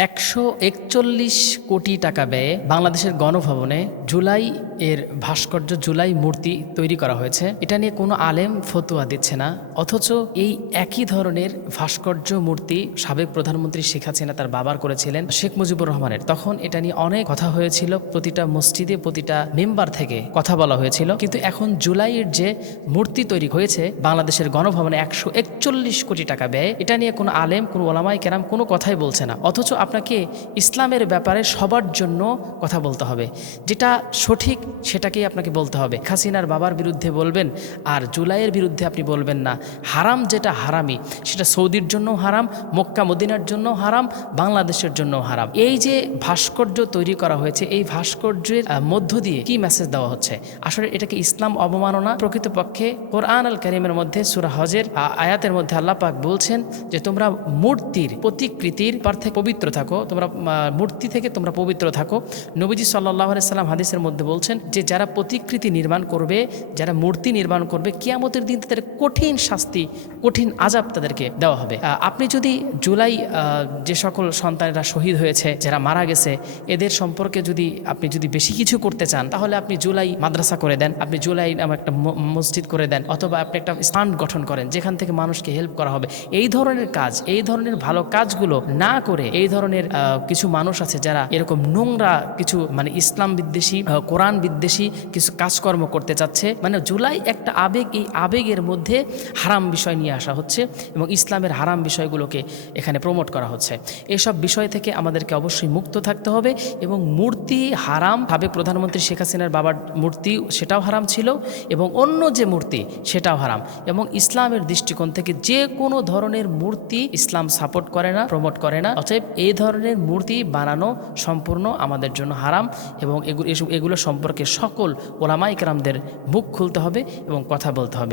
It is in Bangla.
১৪১ কোটি টাকা ব্যয়ে বাংলাদেশের গণভবনে জুলাই এর ভাস্কর্য জুলাই মূর্তি তৈরি করা হয়েছে। এটা নিয়ে কোনো আলেম ফতোয়া দিচ্ছে না, অথচ এই একই ধরনের ভাস্কর্য মূর্তি সাবেক প্রধানমন্ত্রী শেখ হাসিনা তার বাবার করেছিলেন শেখ মুজিবুর রহমানের। তখন এটা নিয়ে অনেক কথা হয়েছিল, প্রতিটা মসজিদে প্রতিটা মেম্বার থেকে কথা বলা হয়েছিল। কিন্তু এখন জুলাইয়ের যে মূর্তি তৈরি হয়েছে বাংলাদেশের গণভবনে ১৪১ কোটি টাকা ব্যয়ে, এটা নিয়ে কোনো আলেম, কোনো ওলামায়ে কেরাম কোনো কথাই বলছে না। অথচ আপনাকে ইসলামের ব্যাপারে সবার জন্য কথা বলতে হবে, যেটা সঠিক সেটাকেই আপনাকে বলতে হবে। হাসিনার বাবার বিরুদ্ধে বলবেন আর জুলাইয়ের বিরুদ্ধে আপনি বলবেন না। হারাম যেটা হারামি, সেটা সৌদির জন্য হারাম, মক্কা মদিনার জন্য হারাম, বাংলাদেশের জন্য হারাম। এই যে ভাস্কর্য তৈরি করা হয়েছে, এই ভাস্কর্যের মধ্য দিয়ে কি মেসেজ দেওয়া হচ্ছে? আসলে এটাকে ইসলাম অবমাননা। প্রকৃতপক্ষে কোরআন আল কারীমের মধ্যে সূরা হজের আয়াতের মধ্যে আল্লাহ পাক বলছেন যে তোমরা মূর্তির প্রতিকৃতির থেকে পবিত্র থাকো, তোমরা মূর্তি থেকে তোমরা পবিত্র থাকো। নবীজি সাল্লাল্লাহু আলাইহি সাল্লাম হাদিসের মধ্যে বলছেন যে যারা প্রতিকৃতি নির্মাণ করবে, যারা মূর্তি নির্মাণ করবে, কিয়ামতের দিন তাদের কঠিন শাস্তি, কঠিন আযাব তাদেরকে দেওয়া হবে। আপনি যদি জুলাই যে সকল সন্তানেরা শহীদ হয়েছে, যারা মারা গেছে, এদের সম্পর্কে আপনি যদি বেশি কিছু করতে চান, তাহলে আপনি জুলাই মাদ্রাসা করে দেন, আপনি জুলাই নামে একটা মসজিদ করে দেন, অথবা আপনি একটা স্থান গঠন করেন যেখান থেকে মানুষকে হেল্প করা হবে। এই ধরনের কাজ, এই ধরনের ভালো কাজগুলো না করে এই ধরনের কিছু মানুষ আছে যারা এরকম নোংরা কিছু, মানে ইসলাম বিদ্বেষী, কোরআন বিদ্বেষী কিছু কাজকর্ম করতে চাচ্ছে। মানে জুলাই একটা আবেগ, এই আবেগের মধ্যে হারাম বিষয় নিয়ে আসা হচ্ছে এবং ইসলামের হারাম বিষয়গুলোকে এখানে প্রমোট করা হচ্ছে। এসব বিষয় থেকে আমাদেরকে অবশ্যই মুক্ত থাকতে হবে। এবং মূর্তি হারাম, সাবেক প্রধানমন্ত্রী শেখ হাসিনার বাবার মূর্তি সেটাও হারাম ছিল, এবং অন্য যে মূর্তি সেটাও হারাম। এবং ইসলামের দৃষ্টিকোণ থেকে যে কোনো ধরনের মূর্তি ইসলাম সাপোর্ট করে না, প্রমোট করে না। অতএব এই ধরনের মূর্তি বানানো সম্পূর্ণ আমাদের জন্য হারাম, এবং এগুলো সম্পর্কে সকল ওলামায়ে কেরামদের মুখ খুলতে হবে এবং কথা বলতে হবে।